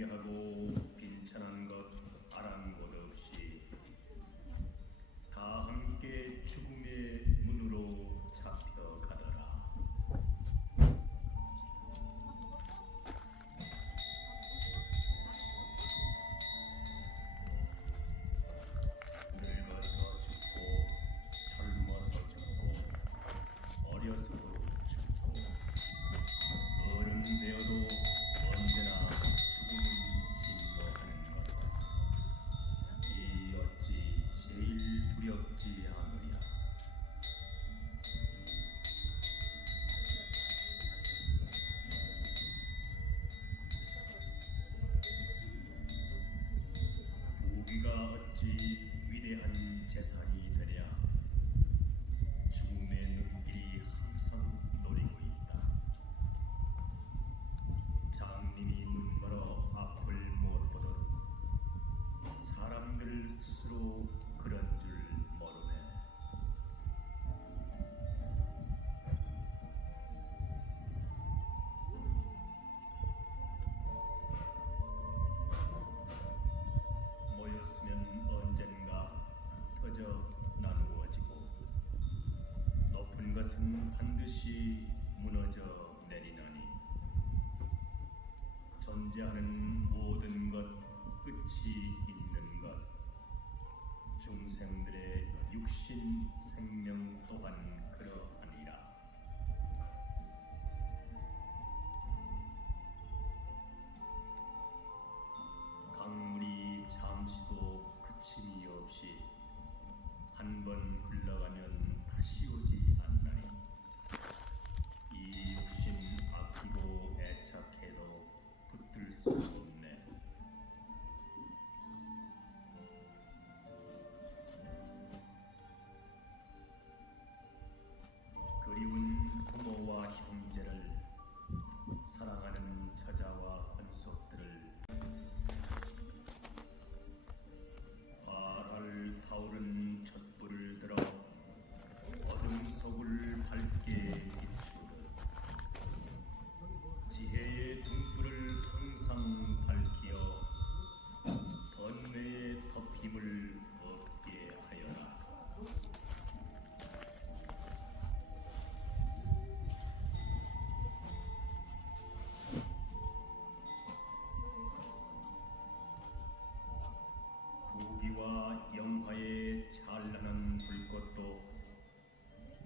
부귀하고 빈천한 것 아랑곳 없이 다 함께 죽음의 문으로 잡혀가더라. 늙어서 죽고 젊어서 죽고 어려서도 죽고 어른 되어도 언제나 죽음은 진노하는 것. 이 어찌 제일 두렵지 않으랴. 부귀가 어찌 위대한 재산이 되랴. 죽음의 눈길이 항상 노리고 있다. 장님이 눈멀어 앞을 못 보듯 사람들 스스로 그런 줄 모르네. 모였으면 언젠가 흩어져 나누어지고 높은 것은 반드시 무너져 내리나니 존재하는 모든 것 끝이 있는 것. 중생들의 육신 생명 또한 그러하니라. 강물이 잠시도 그침이 없이 한 번 흘러가면 다시 오지 않나니 이 육신 아끼고 애착해도 붙들 수 없네. 그리운 부모와 형제를 사랑하는 처자와 한속들을 활활 타오른 촛불을 들어 어둠 속을 밝게 비추듯 지혜의 등불을 항상 밝히어 번뇌의 덮임을 없게 하여라. 부귀와 영화의 찬란한 불꽃도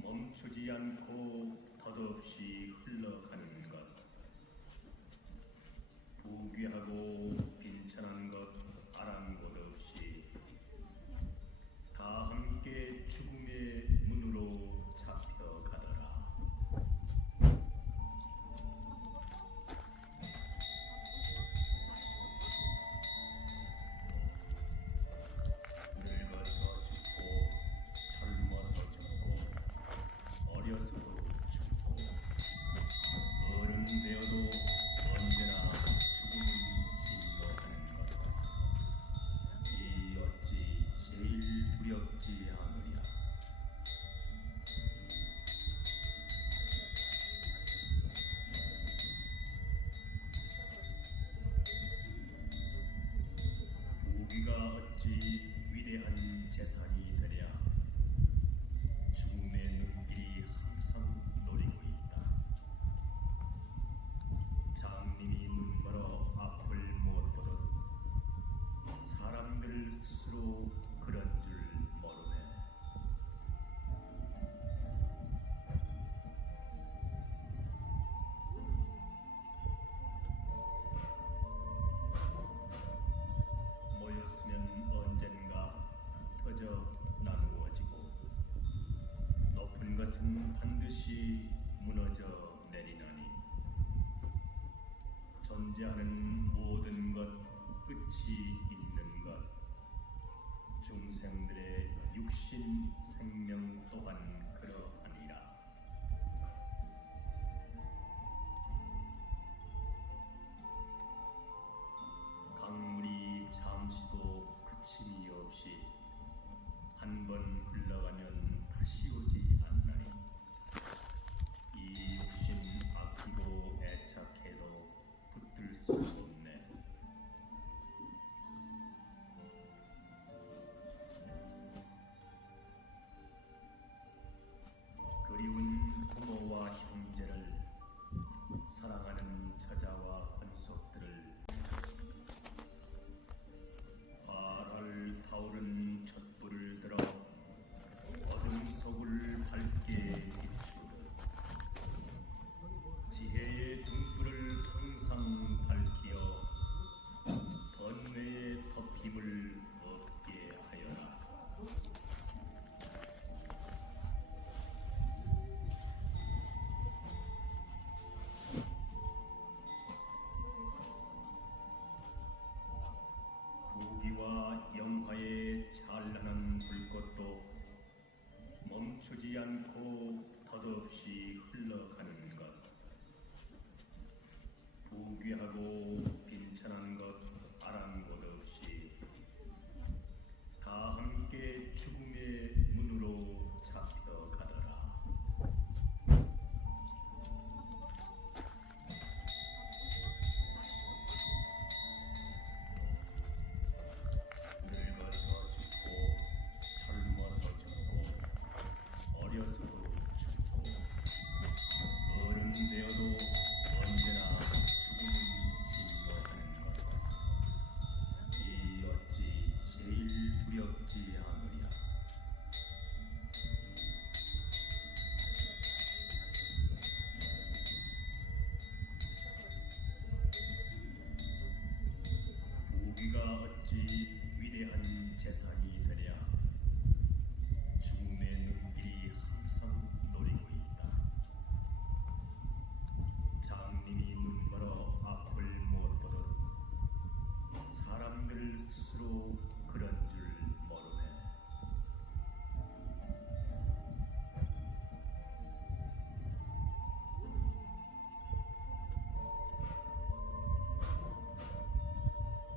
멈추지 않고 덧없이 흘러가는 것. 부귀하고 빈천한 것 아랑곳 없이 다 함께 죽음의 문으로 잡혀가더라. 늙어서 죽고 젊어서 죽고 어려서도 죽고 어른 되어도 언제나 죽음은 진노하는 것. 이 어찌 제일 두렵지 않으랴. 부귀가 어찌 위대한 재산이 되랴. 죽음의 눈길이 항상 노리고 있다. 장님이 눈멀어 앞을 못 보듯 사람들 스스로 그런 줄 모르네. 모였으면 언젠가 흩어져 나누어지고 높은 것은 반드시 무너져 내리나니 존재하는 모든 것 끝이 있는 것. 중생들의 육신 생명 또한 그러하니라. 강물이 잠시도 그침이 없이 한 번 흘러가면 다시 오지 않나니 이 육신 아끼고 애착해도 붙들 수 없네. 부귀가 어찌 위대한 재산이 되랴. 죽음의 눈길이 항상 노리고 있다. 장님이 눈 멀어 앞을 못 보듯 사람들 스스로 그런 줄 모르네.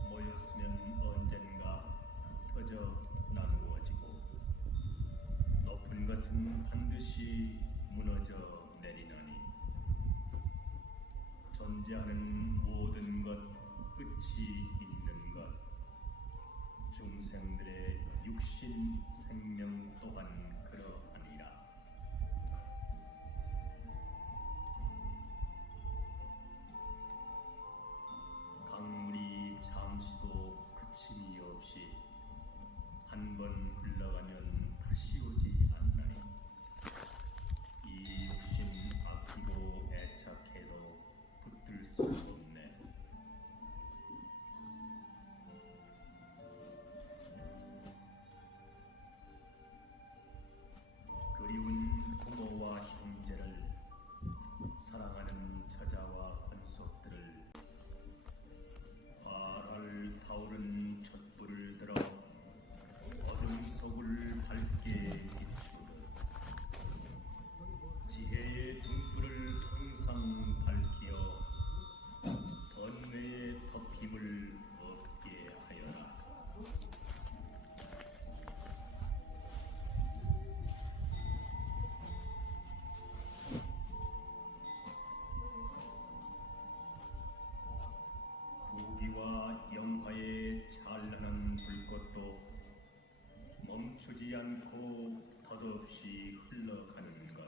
모였으면 언젠가 흩어져 나누어지고 높은 것은 반드시 무너져 내리나니 존재하는 모든 것 끝이 있는 것 중생들의 육신 생명 또한 그러하니라. 강물이 잠시도 그침이 없이 한 번 흘러가면 다시 오지 않나니 이 육신 아끼고 애착해도 붙들 수 없네. 그리운 부모와 형제를 사랑하는 처자와 권속들을 활활 타오른 촛불을 들어 어둠 속을 밝게 비추듯 지혜의 등불을 항상 밝히어 번뇌의 덮임을 없게 하여라. 부귀와 영화의 찬란한 불꽃도 멈추지 않고 덧없이 흘러가는 것,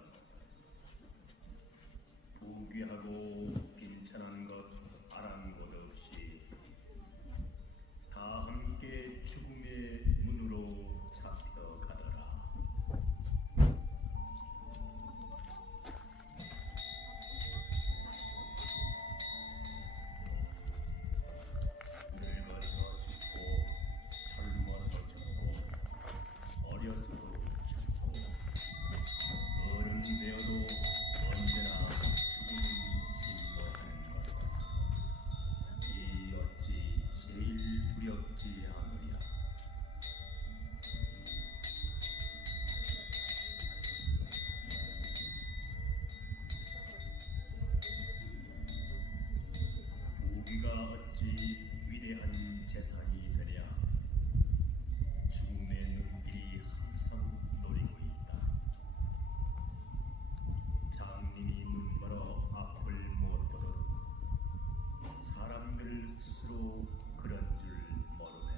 부귀하고 빈천한 것 아랑곳 없이 다 함께 죽음의 문으로 잡혀가더라. 늙어서 죽고 젊어서 죽고 어려서도 죽고 어른 되어도 언제나 죽음은 진노하는 것. 이 어찌 제일 두렵지 않으랴. 부귀가 어찌 위대한 재산이 되랴. 죽음의 눈길이 항상 노리고 있다. 장님이 눈 멀어 앞을 못 보듯 사람들 스스로 그런 줄 모르네.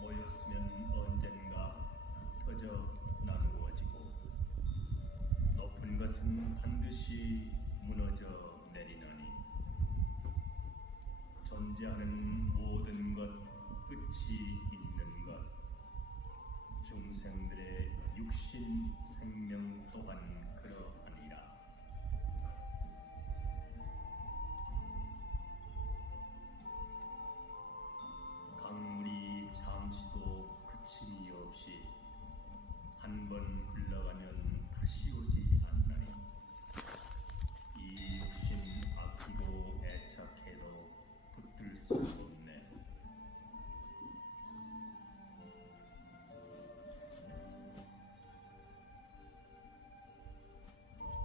모였으면 언젠가 흩어져 나누어지고 높은 것은 반드시 무너져 내리나니 존재하는 모든 것 끝이 있는 것 중생들의 육신 생명 또한 그러하니라. 강물이 잠시도 그침이 없이 한 번 흘러가면 다시 오지 않나니 이 육신 아끼고 애착해도 붙들 수 없네.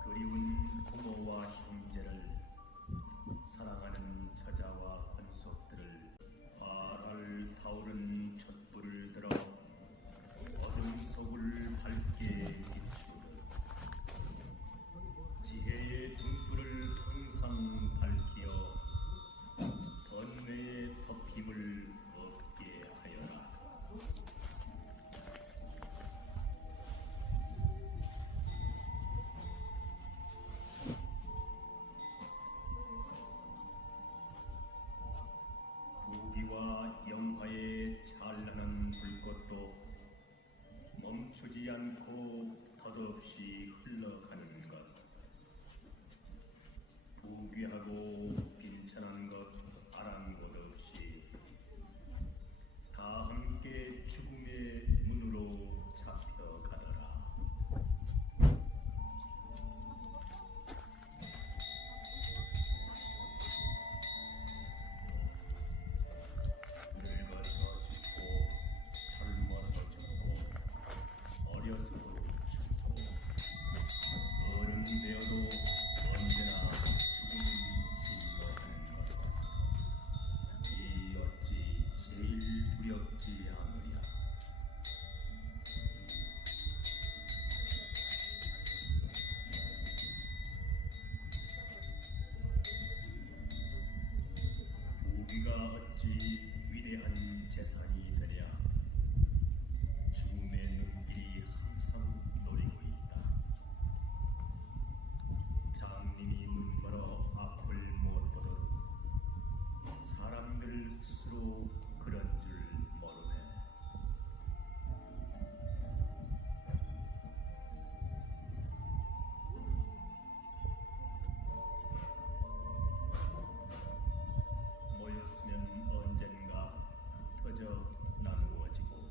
그리운 부모와 형제를 사랑하는 처자와 권속들을 활활 타오른 촛불을 들어 어둠 속을 밝게 비추듯 지혜의 등불을 항상 밝히어 번뇌의 멈추지 않고 덧없이 흘러가는 것, 부귀하고 빈천한 것 아랑곳 없이 다 함께 죽음의 문으로 잡혀가더라. 늙어서 죽고 젊어서 죽고 어려서도 죽고 어른 되어도 언제나 죽음은 진노하는 것. 이 어찌 제일 두렵지 않으랴. 부귀가 어찌 위대한 재산이 되랴. 죽음의 눈길이 항상 노리고 있다. 장님이 눈멀어 앞을 못 보듯 사람들 스스로 그런 줄 모르네. 모였으면 언젠가 흩어져 나누어지고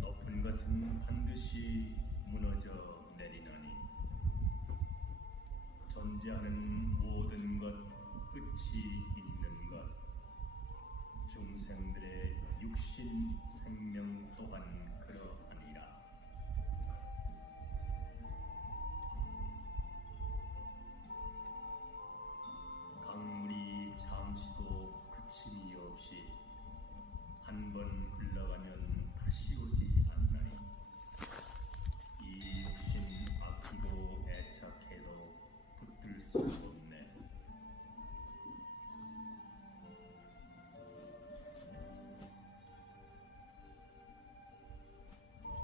높은 것은 반드시 무너져 내리나니 존재하는 모든 것 끝이 있는 것, 중생들의 육신 생명 또한 그러하니라. 강물이 잠시도 그침이 없이 한 번 흘러가면 다시 오지 않나니 이 육신 아끼고 애착해도 붙들 수 없네.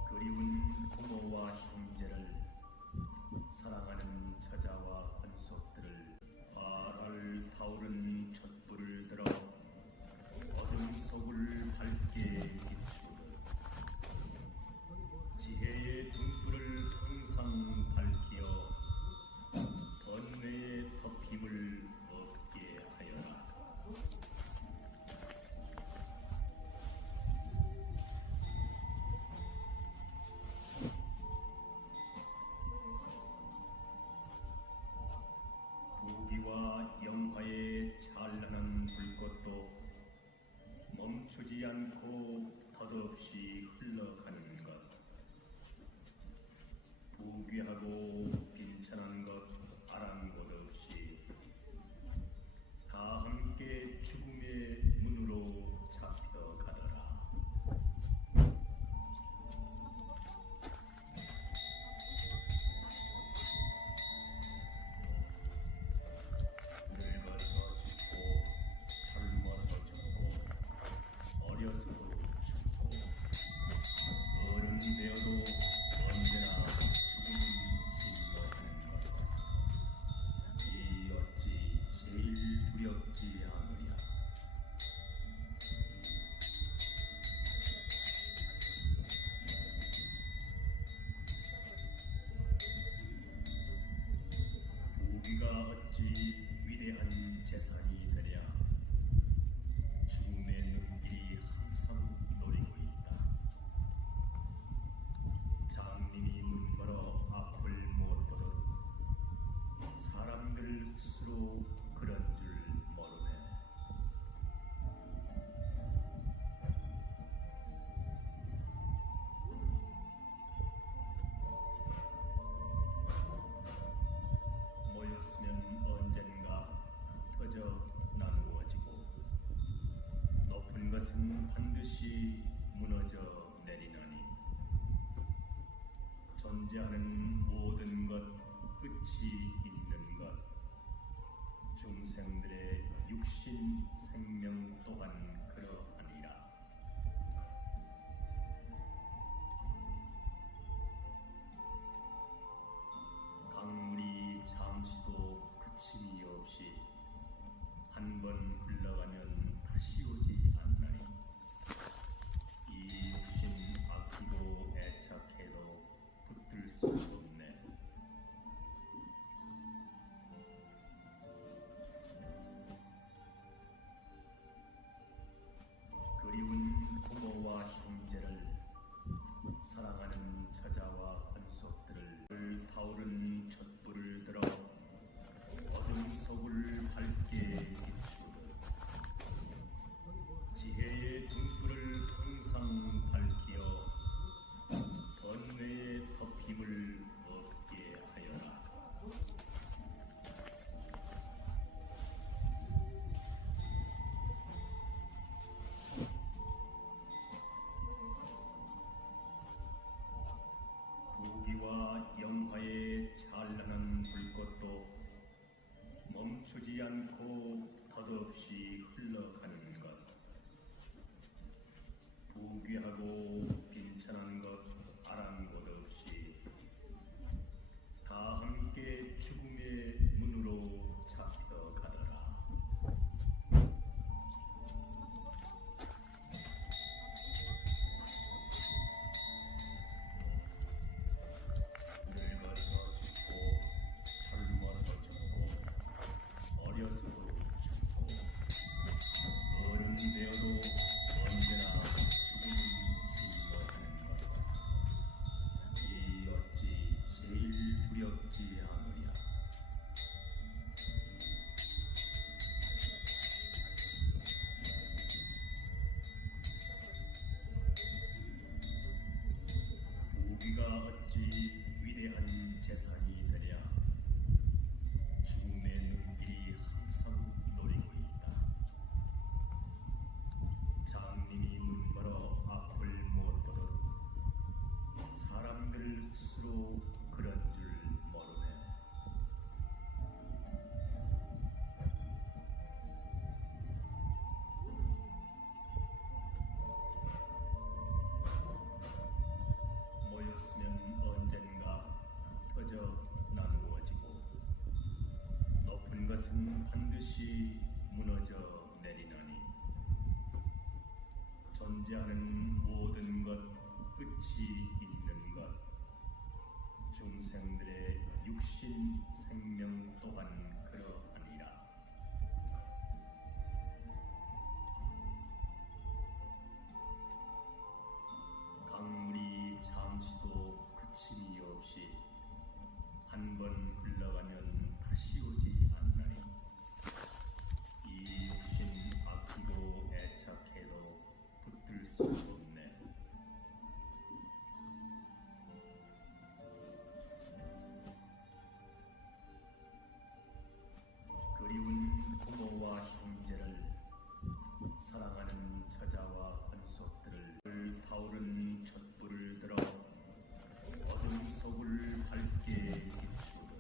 그리운 부모와 형제를 사랑하는 처자와 헌속들을 활활 타오른 촛불을 들어 어둠 속을 밝게 비추듯 지혜의 등불을 항상 밝히어 번뇌의 덮임을 없게 하여라. 부귀와 영화의 찬란한 불꽃도 멈추지 않고 덧없이 흘러가는 것, 부귀하고 빈천한 것 아랑곳 없이 다 함께 죽음의 문으로 잡혀가더라. 늙어서 죽고 젊어서 죽고 어려서도 죽고 어른 되어도 언제나 죽음은 진노하는 것. 이 어찌 제일 두렵지 않으랴. 부귀가 어찌 위대한 재산이 되랴. 죽음의 눈길이 항상 노리고 있다. 장님이 눈멀어 앞을 못 보듯 사람들 스스로 그런 줄 모르네. 모였으면 언젠가 흩어져 나누어지고 높은 것은 반드시 무너져 내리나니 존재하는 모든 것 끝이 있는 것, 중생들의 육신 생명 또한 그러하니라. 강물이 잠시도 그침이 없이 한 번 흘러가면 다시 오지 않나니 이 육신 아끼고 애착해도 타오른 촛불을 들어 어둠 속을 밝게 비추듯 지혜의 등불을 항상 밝히어 번뇌의 덮임을 없게 하여라. 부귀와 영화의 찬란한 불꽃도 멈추지 않고 덧없이 흘러가는 것, 부귀하고 빈천한 것 아랑곳 없이 다 함께 죽음의 문으로 잡혀가더라. 늙어서 죽고 젊어서 죽고 어려서도 죽고 어른 되어도 언제나 죽음은 질러하는 것. 이 어찌 제일 두렵지 않으랴. 부귀가 어찌 위대한 재산이 되랴. 죽음의 눈길이 항상 노리고 있다. 장님이 눈 멀어 앞을 못 보듯 사람들 스스로 그런 줄 모르네. 모였으면 언젠가 흩어져 나누어지고 높은 것은 반드시 무너져 내리나니 존재하는 모든 것 끝이 있는 것, 중생들의 육신 생명 또한 그러하니라. 강물이 잠시도 그침이 없이 한 번 흘러가면 다시 오지 않나니 이 육신 아끼고 애착해도 붙들 수 없네. 그리운 부모와 형제를 사랑하는 처자와 헌속들을 타오른 촛불을 들어 어둠 속을 밝게 비추듯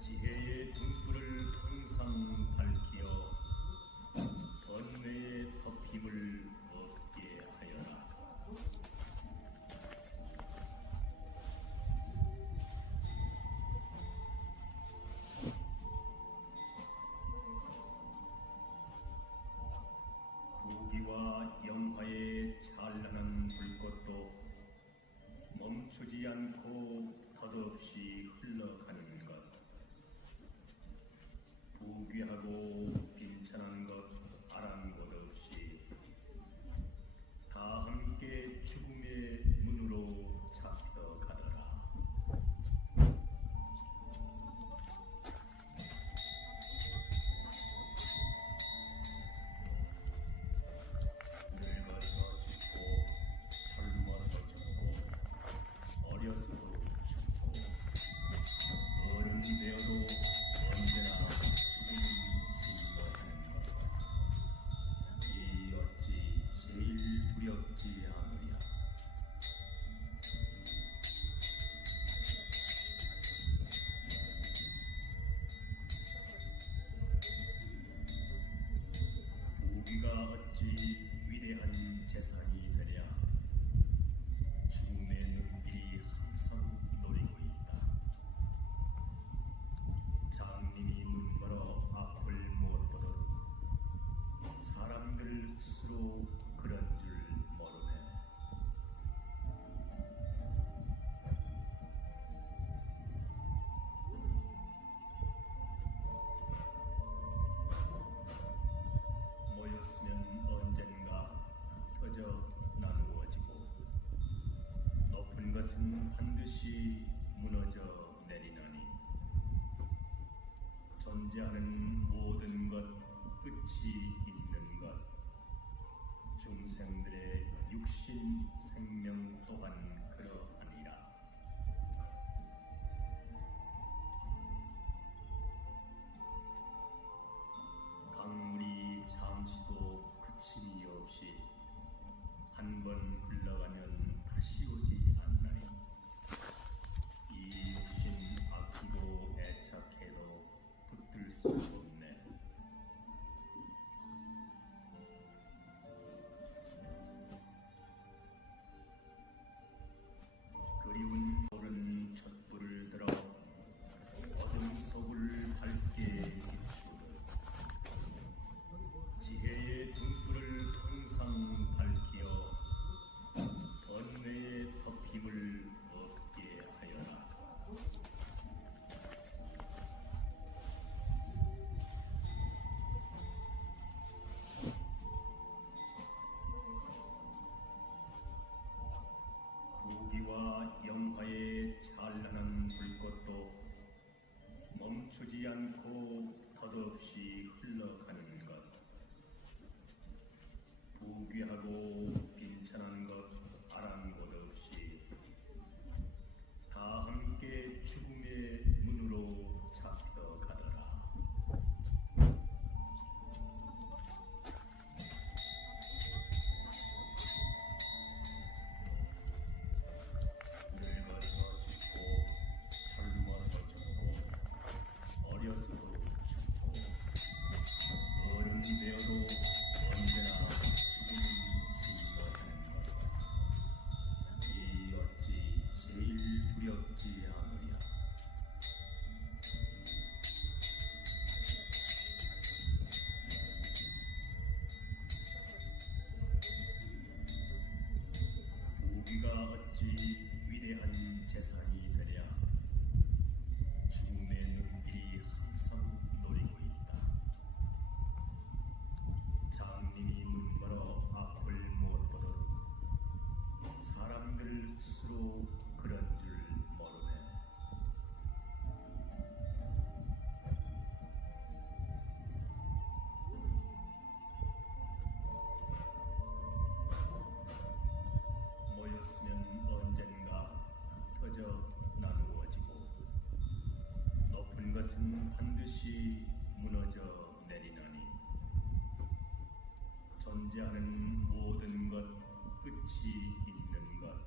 지혜의 등불을 항상 밝히어 번뇌의 덮임을 없게 하여라. 부귀와 영화의 찬란한 불꽃도 멈추지 않고 덧없이 흘러가는 것, 부귀하고 빈천한 것 아랑곳 없이 다 함께 죽음의 문으로 잡혀가더라. 늙어서 죽고 젊어서 죽고 어려서도 죽고 어른 되어도 언제나 죽음은 질러하는 것. 이 어찌 제일 두렵지 않으랴. 것은 반드시 무너져 내리나니 존재하는 모든 것 끝이 있는 것 중생들의 육신 생명 또한 그러하니라. 강물이 잠시도 그침이 없이 한 번 흘러가면 다시 오지 않나니 이 육신 아끼고 애착해도 붙들 수 없네. 그리운 오른 촛불을 들어 어둠 속을 밝게 비추듯 지혜의 등불을 항상 밝히어 번뇌의 덮임을 없게 하여라. 부귀와 영화의 찬란한 불꽃도 멈추지 않고 덧없이 흘러가는 것, 부귀하고 빈천한 것 아랑곳 없이 다 함께 죽음의 문으로 잡혀가더라. 늙어서 죽고 젊어서 죽고 어려서도 죽고 어른 되어도 언제나 죽음이 짊어지는 것. 이 어찌 제일 두렵지 않으랴. 부귀가 어찌 위대한 재산이 되랴. 죽음의 눈길이 항상 노리고 있다. 장님이 문 걸어 앞을 못 보듯 사람들 스스로 그런 줄 모르네. 모였으면 언젠가 흩어져 나누어지고 높은 것은 반드시 무너져 내리나니 존재하는 모든 것 끝이 있는 것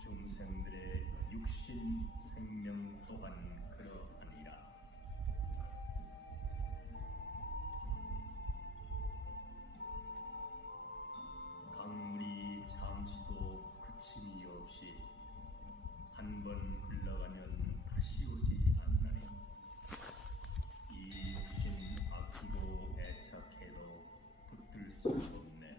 중생들의 육신 생명 또한 그러하니라. 강물이 잠시도 그침이 없이 한 번 흘러가면 다시 오지 않나니 이 육신 아끼고 애착해도 붙들 수 없네.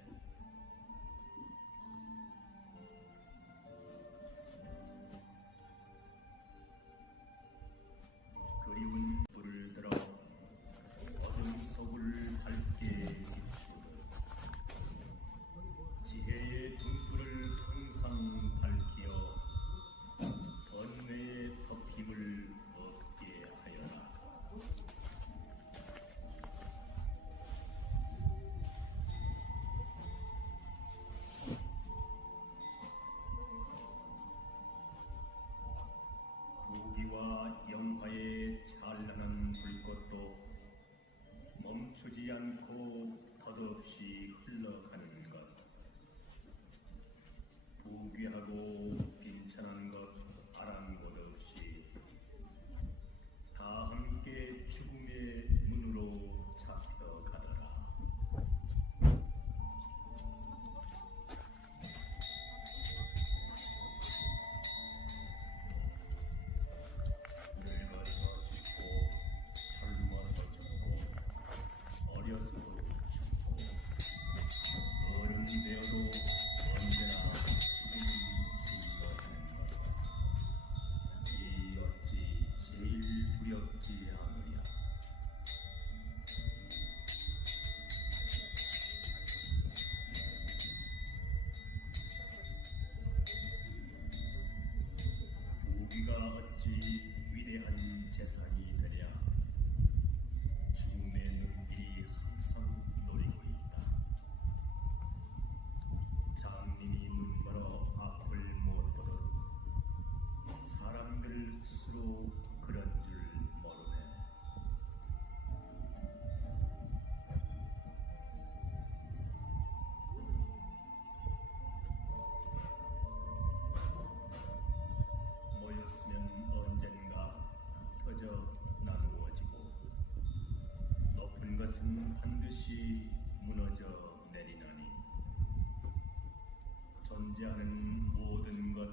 존재하는 모든 것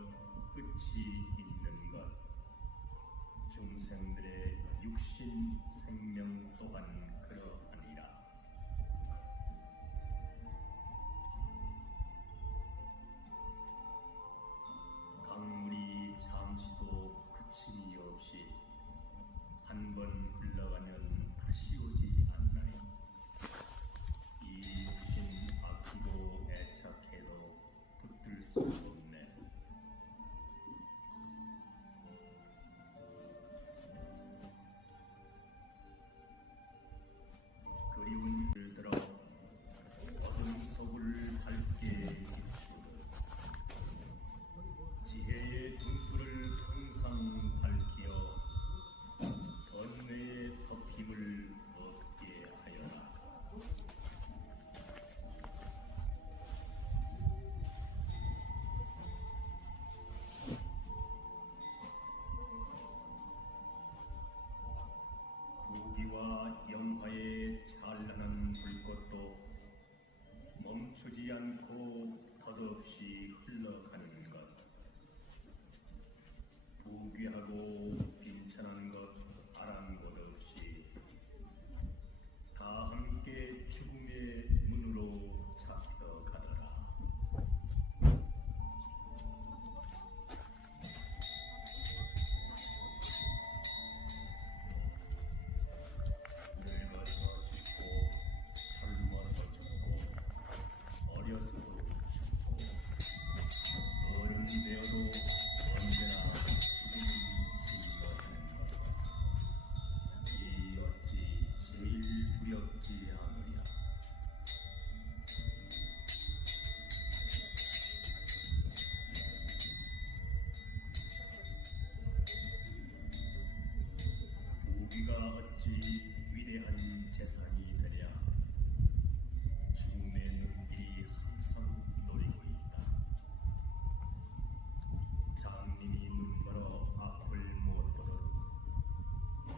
끝이 있는 것 중생들의 육신 생명 또한 그러하니라. 강물이 잠시도 그침이 없이 한 번 흘러가면 다시 오지 않나니 이 육신 아끼고 애착해도 붙들 수 없네. 그리운 일들어 어둠 속을 밝게 비추듯 지혜의 등불을 항상 밝히어 번뇌의 덮임을 얻게 하여라. 부귀와 영화의 찬란한 불꽃도 멈추지 않고 덧없이 흘러가는 것, 부귀하고 빈천한 것 아랑곳 없이 다 함께 죽음의 문으로 잡혀가더라. 늙어서 죽고 젊어서 죽고 어려서도 죽고 어른 되어도 언제나 죽음이 짊어지는 것, 이 어찌 제일 두렵지 않으랴. 부귀가 어찌 위대한 재산이 되랴. 죽음의 눈길이 항상 노리고 있다. 장님이 눈멀어 앞을 못 보듯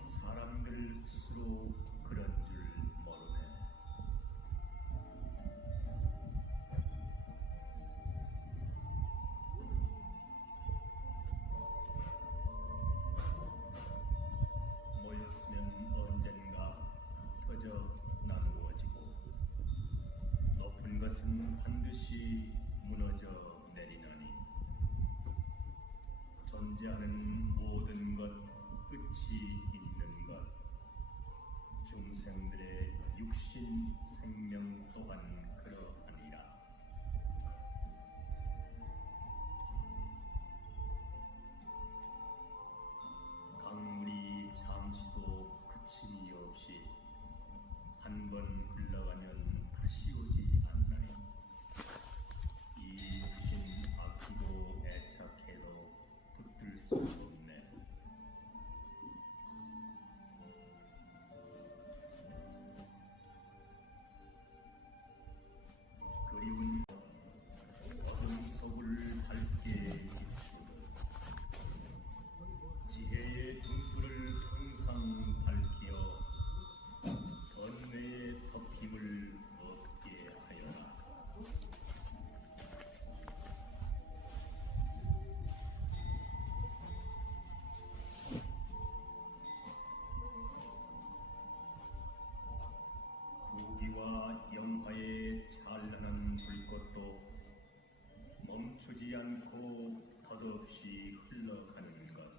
사람들 스스로 그런 줄 모르네. 모였으면 언젠가 터져 나누어지고 높은 것은 반드시 무너져 내리나니 존재하는 모든 것 끝이 있는 것 중생들의 육신 생명 또한 그러하니라. 강물이 잠시도 그침이 없이 한 번 흘러가면 다시 오지 않나니 이 육신 아끼고 애착해도 붙들 수 없네. 그리운 어둠 속을 밝게 비추듯 지혜의 등불을 항상 밝히어 번뇌의 덮임을 얻게 하여라. 부귀와 영화의 찬란한 불꽃도 멈추지 않고 덧없이 흘러가는 것,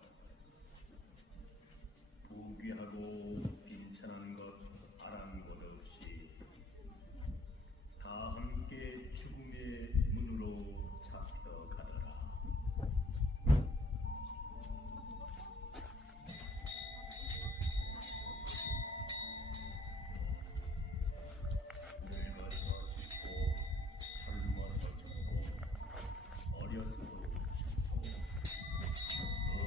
부귀하고 빈천한 것 아랑곳 없이 다 함께 죽음의 문으로 잡혀가더라. 늙어서 죽고 젊어서 죽고 어려서도 죽고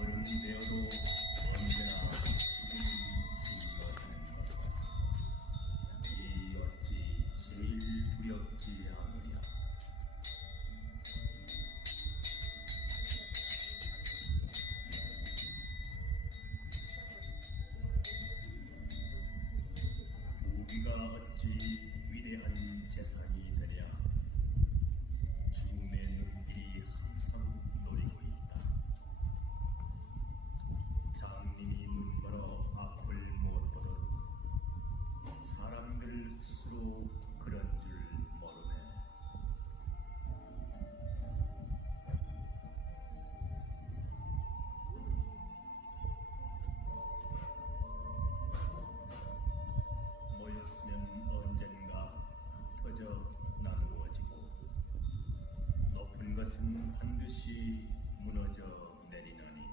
것은 반드시 무너져 내리나니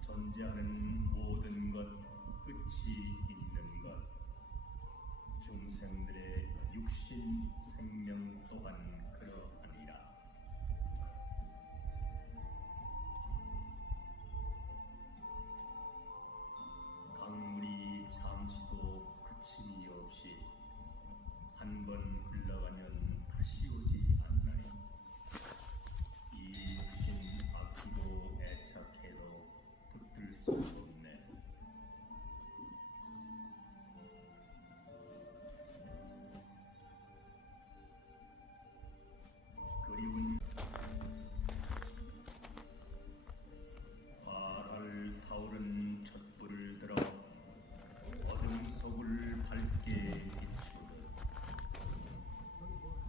존재하는 모든 것 끝이 있는 것 중생들의 육신 생명 또한 그러하니라. 강물이 잠시도 그침이 없이 한 번 흘러가면 다시 오지 않나니 이 육신 아끼고 애착해도 붙들 수 없네. 그리운 활활 타오른 촛불을 들어 어둠 속을 밝게 비추듯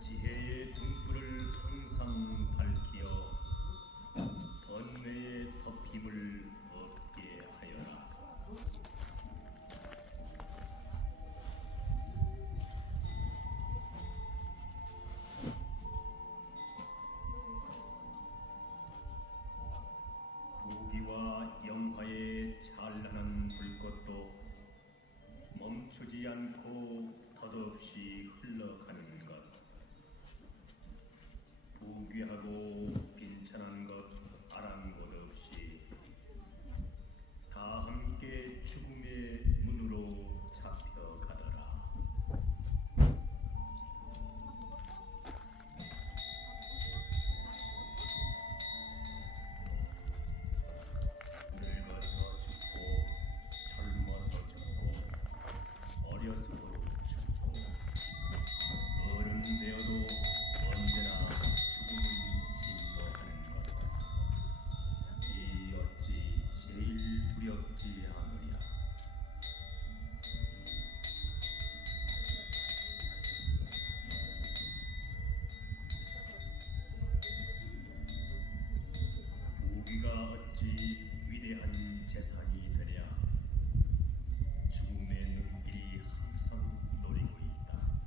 지혜의 등불을 항상 밝히어 번뇌의 덮임을 없게 하여라. 부귀와 영화의 찬란한 불꽃도 멈추지 않고 덧없이 흘러가는 것, 부귀하고 빈천한 것 아랑곳 없이 다 함께 죽음의 문으로 잡혀가더라. 늙어서 죽고 젊어서 죽고 어려서도 죽고 어른 되어도 언제나 죽음은 진노하는 것. 이 어찌 제일 두렵지 않으랴. 부귀가 어찌 위대한 재산이 되랴. 죽음의 눈길이 항상 노리고 있다.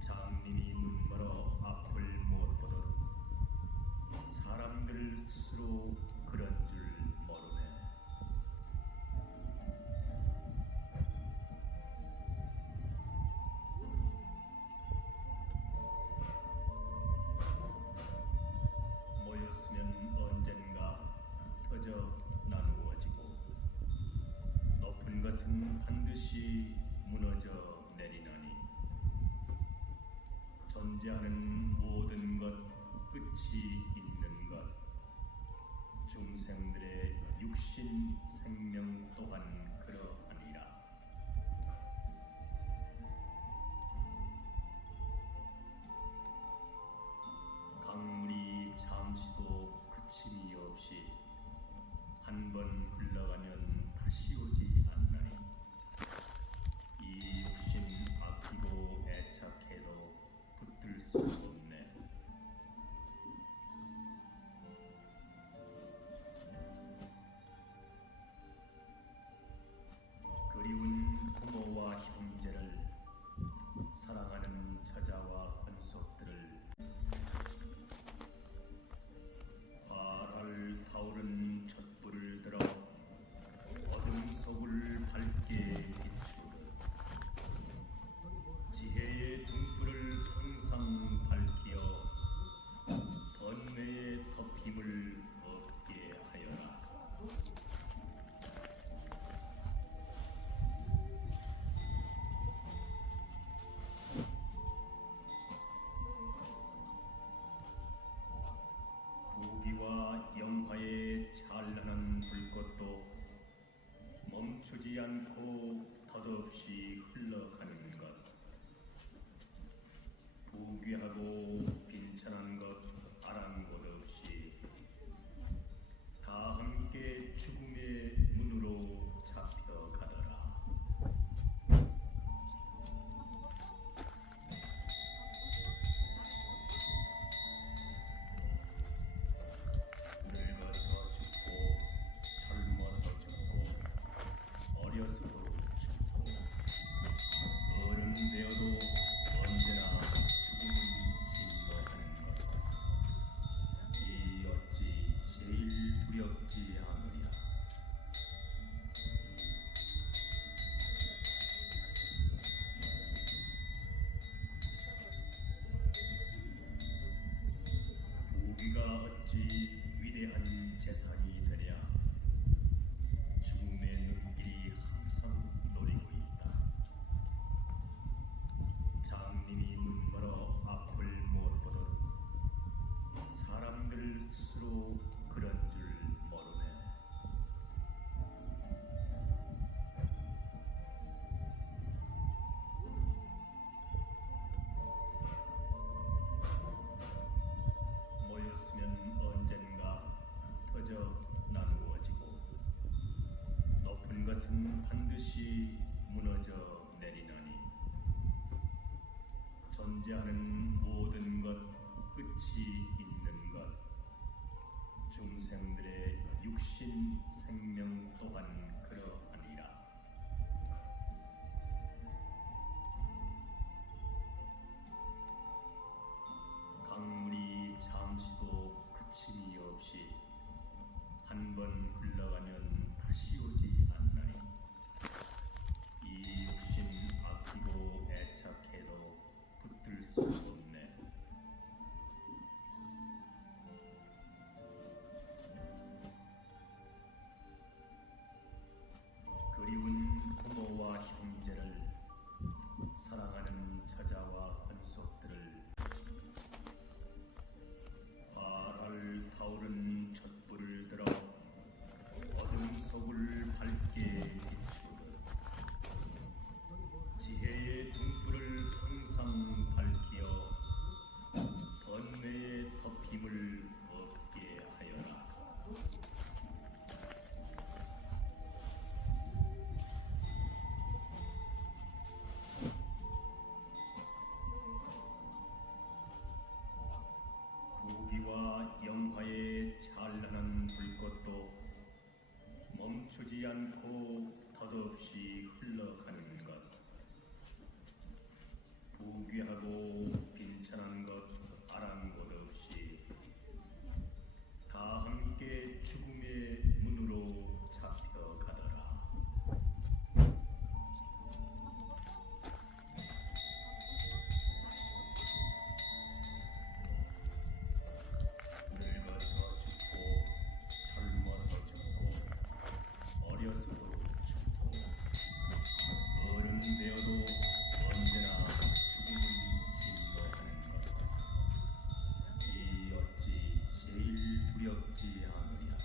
장님이 눈멀어 앞을 못 보듯 사람들 스스로 그런 줄 모르네. 모였으면 언젠가 흩어져 나누어지고 높은 것은 반드시 무너져 내리나니 존재하는 모든 것 끝이 있는 것 중생들의 육신 생명 또한 그러하니라. 강물이 잠시도 그침이 없이 한 번 흘러가면 다시 오지 않나니 이 육신 아끼고 애착해도 붙들 수 없네. 그리운 부모와 형제를 사랑하는 처자와 헌속들을 활활 타오른 촛불을 들어 사람들 스스로 그런 줄 모르네. 모였으면 언젠가 터져 나누어지고 높은 것은 반드시 무너져 내리나니 존재하는 모든 것 끝이 있는 것 중생들의 육신 생명 또한 그러하니라. 강물이 잠시도 그침이 없이 한 번 흘러가면 다시 오지 않나니 이 육신 아끼고 애착해도 붙들 수 없네. 그리운 부모와 형제를 사랑하는 처자와 한속들을 활활 타오른 촛불을 들어 어둠 속을 밝게 비추듯 지혜의 등불을 항상 밝히어 번뇌의 덮임을 없게 하여라. 부귀와 영화의 찬란한 불꽃도 멈추지 않고 덧없이 흘러가는 것, 부귀하고 빈천한 것 아랑곳 없이 다 함께 죽음의 문으로 잡혀가더라. 늙어서 죽고 젊어서 죽고 어려서도 죽고 어른 되어도 언제나 죽음은 진노하는 것. 이 어찌 제일 두렵지 않으랴.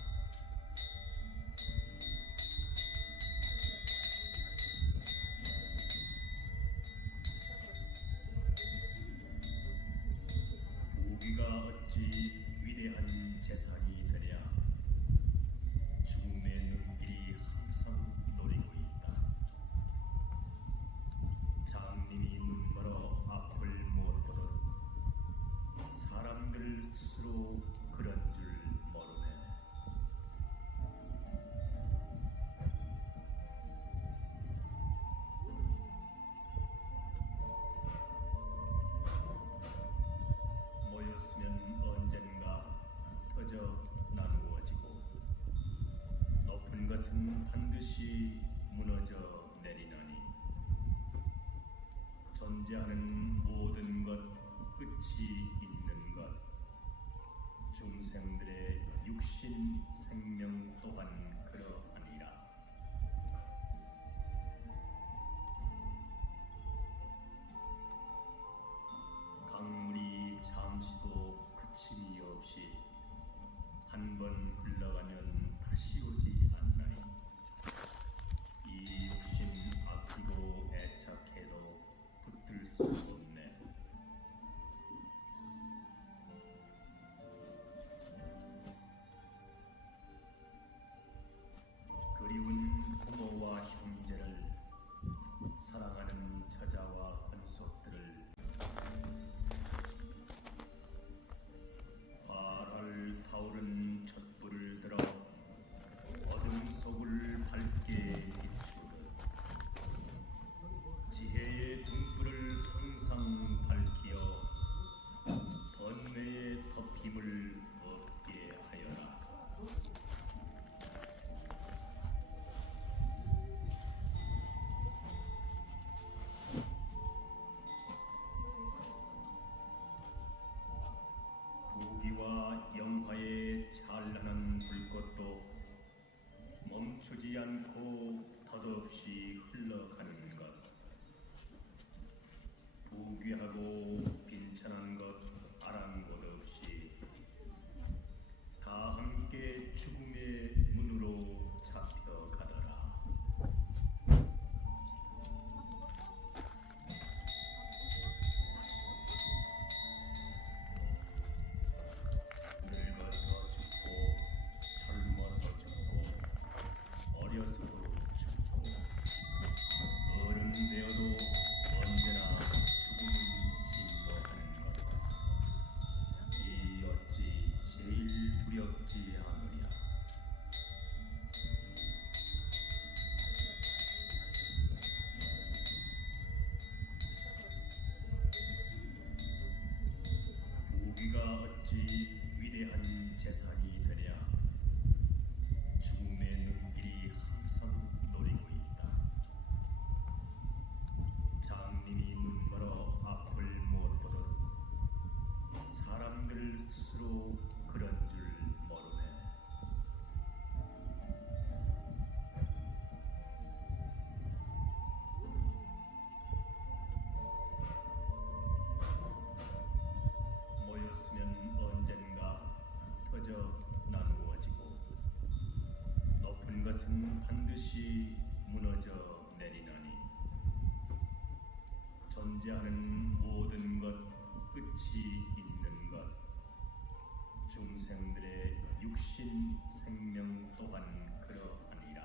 부귀가 어찌 위대한 재산이 되랴. 죽음의 눈길이 항상 노리고 있다. 장님이 눈멀어 앞을 못 보듯 사람들 스스로 그런 줄 모르네. 모였으면 언젠가 터져 나누어지고 높은 것은 반드시 무너져 내리나니 존재하는 모든 것 끝이 있는 것 중생들의 육신 생명 또한 그러하니라. 강물이 잠시도 그침이 없이 한 번 흘러가면 다시 오지 않나니 이 육신 아끼고 애착해도 붙들 수 없네. 그리운 부모와 형제를 사랑하는 처자와 한속들을 활활 타오른 촛불을 들어 어둠 속을 밝게 비추듯 지혜의 등불을 항상 밝히어 번뇌의 덮임을 없게 하여라. 부귀와 영화의 찬란한 불꽃도 멈추지 않고 덧없이 흘러가는 것, 부귀하고 빈천한 것 아랑곳 없이 부귀가 어찌 위대한 재산이 되랴. 죽음의 눈길이 항상 노리고 있다. 장님이 눈 멀어 앞을 못 보듯 사람들 스스로 그런 줄 모르네. 모였으면 언젠가 흩어져 나누어지고 높은 것은 반드시 무너져 내리나니 존재하는 모든 것 끝이 있는 것 중생들의 육신 생명 또한 그러하니라.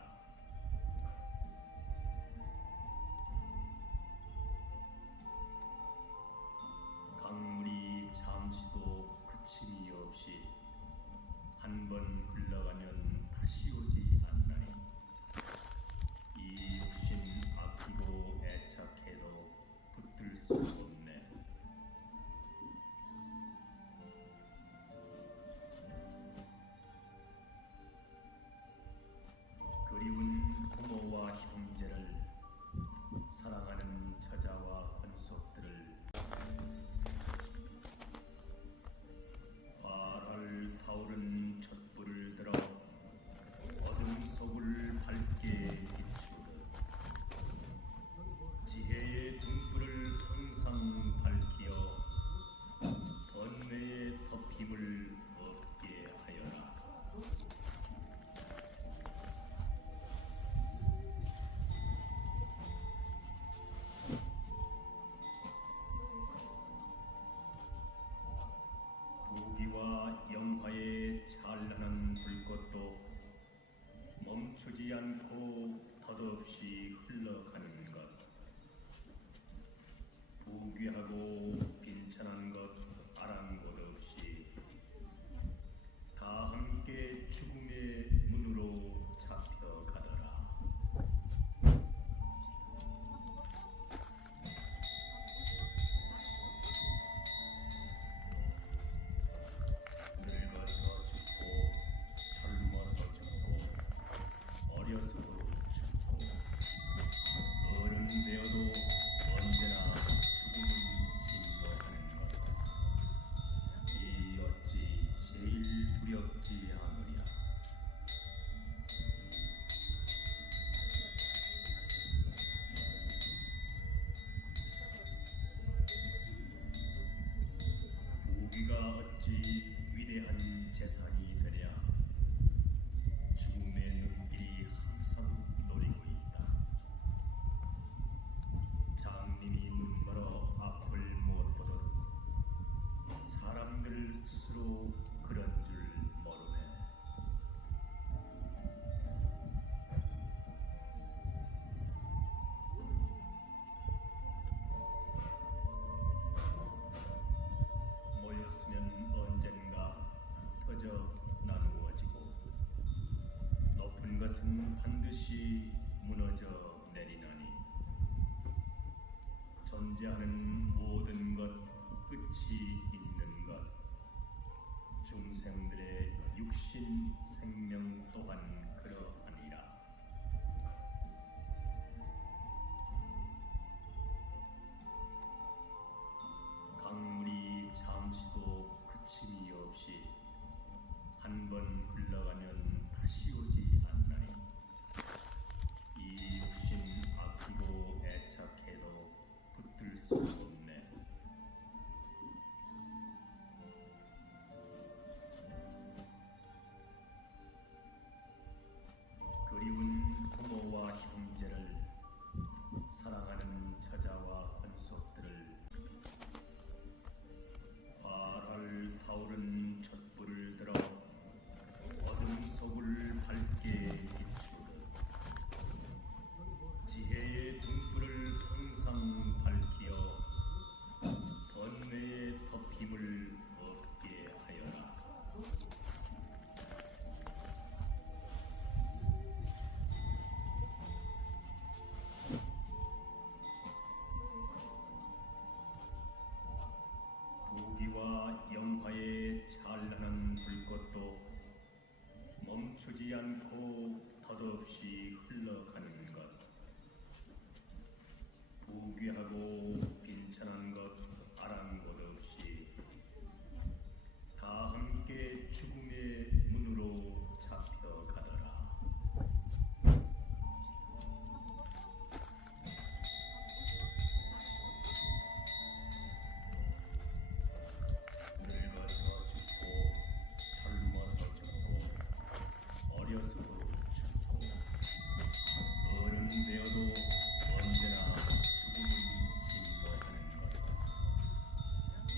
강물이 잠시도 그침이 없이 한 번 흘러가면 다시 오지 않나니 이 육신 아끼고 애착해도 붙들 수 없네. 그리운 부모와 형제를 사랑하는 처자와 권속들을 활활 타오른 촛불을 들어 어둠 속을 밝게 비추듯 지혜의 등불을 항상 밝히어 번뇌의 덮임을 없게 하여라. 부귀와 영화의 찬란한 불꽃도 멈추지 않고 덧없이 흘러가는 것, 부귀하고 빈천한 것 아랑곳 없이 다 함께 죽음의 문으로 잡혀가더라. 늙어서 죽고 젊어서 죽고 어려서도 죽고 어른 되어도 언제나 죽음을 진거하는 것. 이 어찌 제일 두렵지 않으랴. 부귀가 어찌 위대한 재산이 되랴. 죽음의 눈길이 항상 노리고 있다. 장님이 눈 멀어 앞을 못 보듯 사람들 스스로 그런 줄 모르네. 모였으면 언젠가 흩어져 나누어지고 높은 것은 반드시 무너져 내리나니 존재하는 모든 것 끝이 있는 것 중생들의 육신 생명 또한 그러하니라. 강물이 잠시도 그침이 없이 한 번 흘러가면 다시 오지 않나니 이 육신 아끼고 애착해도 붙들 수 없네. 부귀와 영화의 찬란한 불꽃도 멈추지 않고 덧없이 흘러가는 것, 부귀하고 빈천한 것 아랑곳 없이 다 함께 죽음의 문으로 잡혀가더라. 늙어서 죽고 젊어서 죽고 어려서도 죽고 어른 되어도 언제나 죽음을 징거하는 것,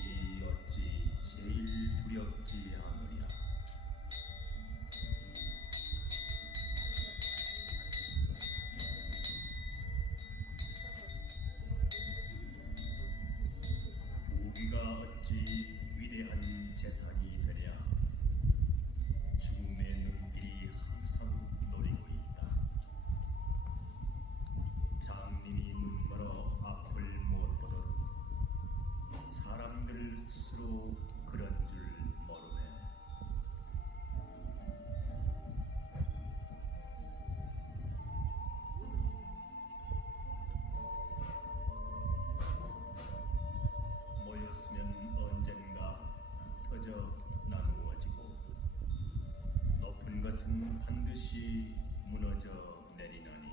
이 어찌 제일 두렵지 않으랴. 부귀가 어찌 위대한 재산이 되랴. 죽음의 눈길이 항상 노리고 있다. 장님이 눈멀어 앞을 못 보듯 사람들 스스로 그런 줄 모르네. 모였으면 언젠가 흩어져 나누어지고 높은 것은 반드시 무너져 내리나니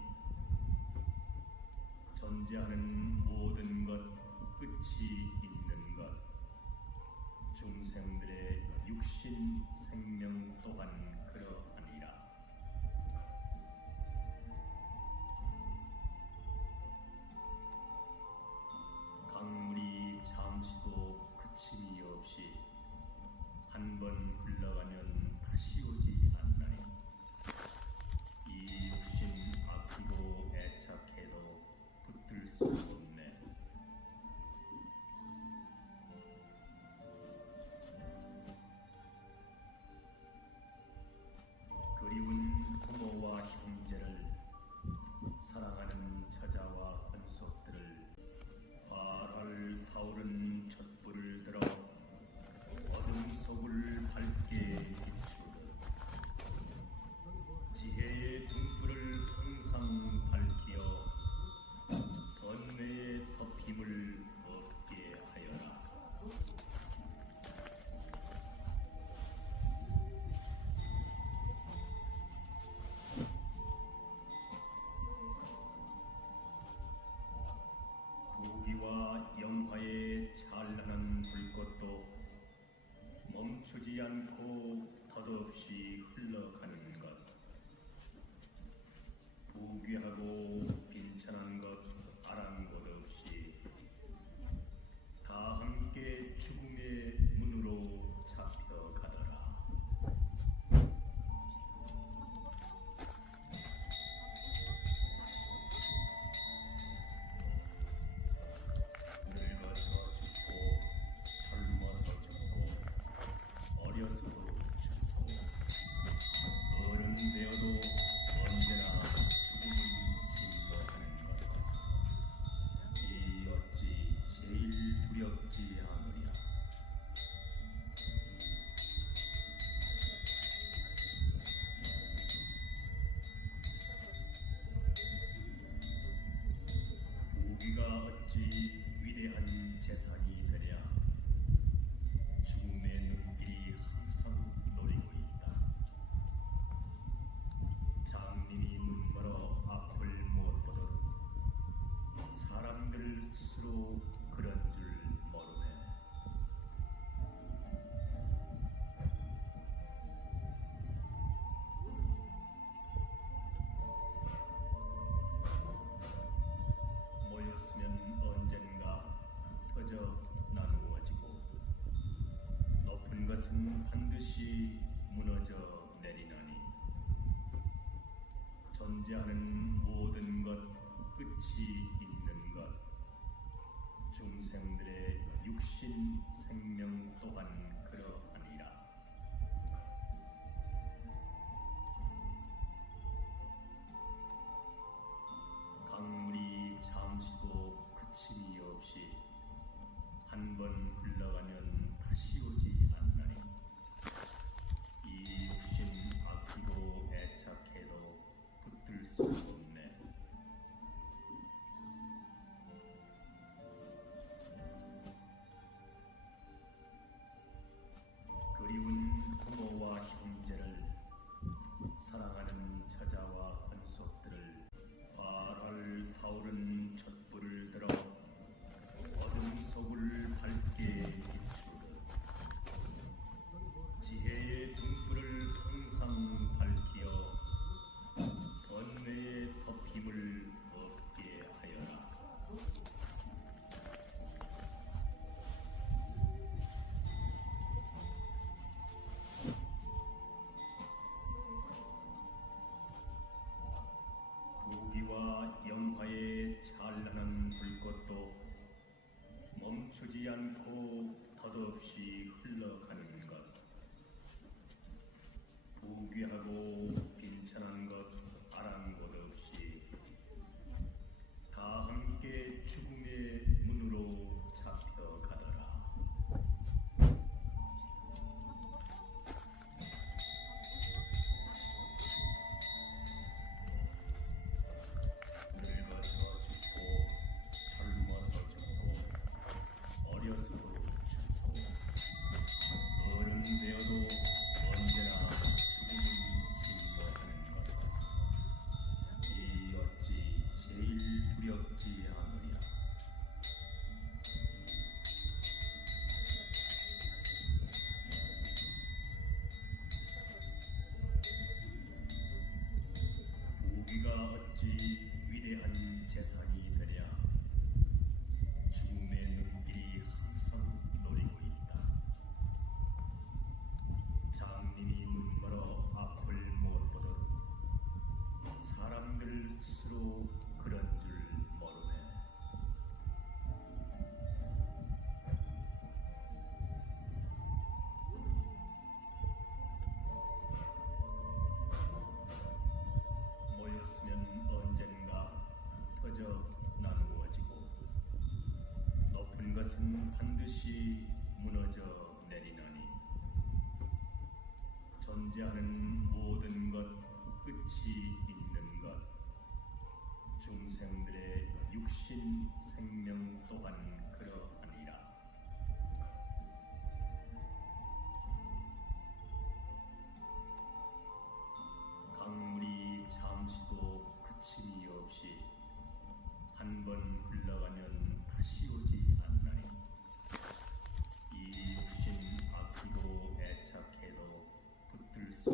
존재하는 모든 것 끝이 있는 것, 중생들의 육신 생명 또한 그러하니라. 강물이 잠시도 그침이 없이 한 번 흘러가면 다시 오지 않나니 이 육신 아끼고 애착해도 붙들 수 없네. 그리운 부모와 형제를, 사랑하는 처자와 헌속들을 활활 타오른 촛불을 들어 어둠 속을 밝게 비추듯 지혜의 등불을 항상 밝히어 번뇌의 덮임을 없게 하여라. 부귀와 영화의 찬란한 불꽃도 멈추지 않고 덧없이 흘러가는 것, 부귀하고 빈천한 것 아랑곳 없이 다 함께 죽음의 문으로 잡혀가더라. 늙어서 죽고 젊어서 죽고 어려서도 죽고 어른 되어도 언제나 죽음을 징거하는 것, 이 어찌 제일 두렵지 않으랴. 부귀가 어찌 위대한 재산이 되랴. 죽음의 눈길이 항상 노리고 있다. 장님이 눈멀어 앞을 못 보듯 사람들 스스로 그런 줄 모르네. 모였으면 언젠가 흩어져 나누어지고 높은 것은 반드시 무너져 내리나니 존재하는 모든 것 끝이 있는 것, 중생들의 육신 생명 또한 그러하니라. 강물이 잠시도 그침이 없이 한 번 흘러가면 다시 스스로 그런 줄 모르네. 모였으면 언젠가 흩어져 나누어지고 높은 것은 반드시 무너져 내리나니 존재하는 모든 것 끝이 있는 것 중생들의 육신 생명 또한 그러하니라. 강물이 잠시도 그침이 없이 한 번 흘러가면 다시 오지 않나니 이 육신 아끼고 애착해도 붙들 수